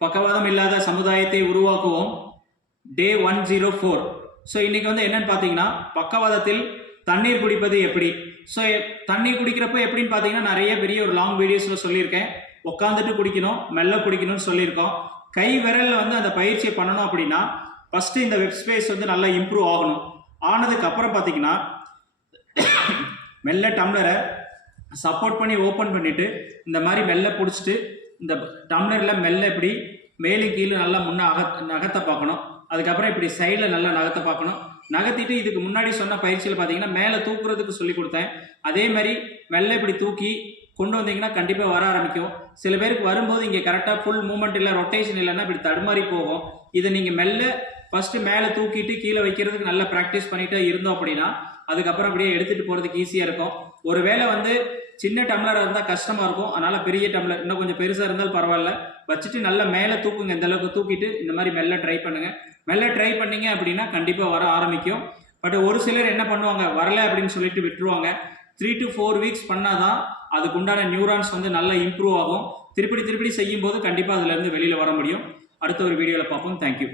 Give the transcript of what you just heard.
பக்கவாதம் இல்லாத சமுதாயத்தை உருவாக்குவோம். Day one zero four so இன்னைக்கு வந்து என்னன்னு பார்த்தீங்கன்னா பக்கவாதத்தில் தண்ணீர் குடிப்பது எப்படி? ஸோ தண்ணீர் குடிக்கிறப்ப எப்படின்னு பார்த்தீங்கன்னா நிறைய பெரிய ஒரு லாங் வீடியோஸில் சொல்லியிருக்கேன். உட்காந்துட்டு குடிக்கணும் மெல்ல குடிக்கணும்னு சொல்லியிருக்கோம். கை விரலில் வந்து அந்த பயிற்சியை பண்ணணும் அப்படின்னா ஃபஸ்ட்டு இந்த வெப் ஸ்பேஸ் வந்து நல்லா இம்ப்ரூவ் ஆகணும். ஆனதுக்கு அப்புறம் பார்த்தீங்கன்னா மெல்ல டம்ளரை சப்போர்ட் பண்ணி ஓப்பன் பண்ணிவிட்டு இந்த மாதிரி மெல்ல பிடிச்சிட்டு இந்த டம்ளரில் மெல்ல இப்படி மேலே கீழே நல்லா முன்னே அக நகத்தை பார்க்கணும். அதுக்கப்புறம் இப்படி சைடில் நல்லா நகத்தை பார்க்கணும். நகர்த்திட்டு இதுக்கு முன்னாடி சொன்ன பயிற்சியில் பார்த்தீங்கன்னா மேலே தூக்குறதுக்கு சொல்லி கொடுத்தேன். அதே மாதிரி மெல்ல இப்படி தூக்கி கொண்டு வந்தீங்கன்னா கண்டிப்பாக வர ஆரம்பிக்கும். சில பேருக்கு வரும்போது இங்கே கரெக்டாக ஃபுல் மூமெண்ட் இல்லை ரொட்டேஷன் இல்லைன்னா இப்படி தடுமாறி போகும். இதை நீங்கள் மெல்ல ஃபஸ்ட்டு மேலே தூக்கிட்டு கீழே வைக்கிறதுக்கு நல்லா ப்ராக்டிஸ் பண்ணிட்டு இருந்தோம் அப்படின்னா அதுக்கப்புறம் அப்படியே எடுத்துகிட்டு போகிறதுக்கு ஈஸியாக இருக்கும். ஒருவேளை வந்து சின்ன டம்ளராக இருந்தால் கஷ்டமாக இருக்கும். அதனால் பெரிய டம்ளர் இன்னும் கொஞ்சம் பெருசாக இருந்தாலும் பரவாயில்ல. வச்சுட்டு நல்லா மேலே தூக்குங்க. இந்த அளவுக்கு தூக்கிட்டு இந்த மாதிரி மெல்ல ட்ரை பண்ணுங்க. மெல்ல ட்ரை பண்ணீங்க அப்படின்னா கண்டிப்பாக வர ஆரம்பிக்கும். பட் ஒரு சிலர் என்ன பண்ணுவாங்க? வரல அப்படின்னு சொல்லிட்டு விட்டுருவாங்க. த்ரீ டு ஃபோர் வீக்ஸ் பண்ணாதான் அதுக்கு உண்டான நியூரான்ஸ் வந்து நல்லா இம்ப்ரூவ் ஆகும். திருப்பி திருப்பி செய்யும் போது கண்டிப்பாக அதுலேருந்து வெளியில் வர முடியும். அடுத்த ஒரு வீடியோவில் பார்ப்போம். தேங்க்யூ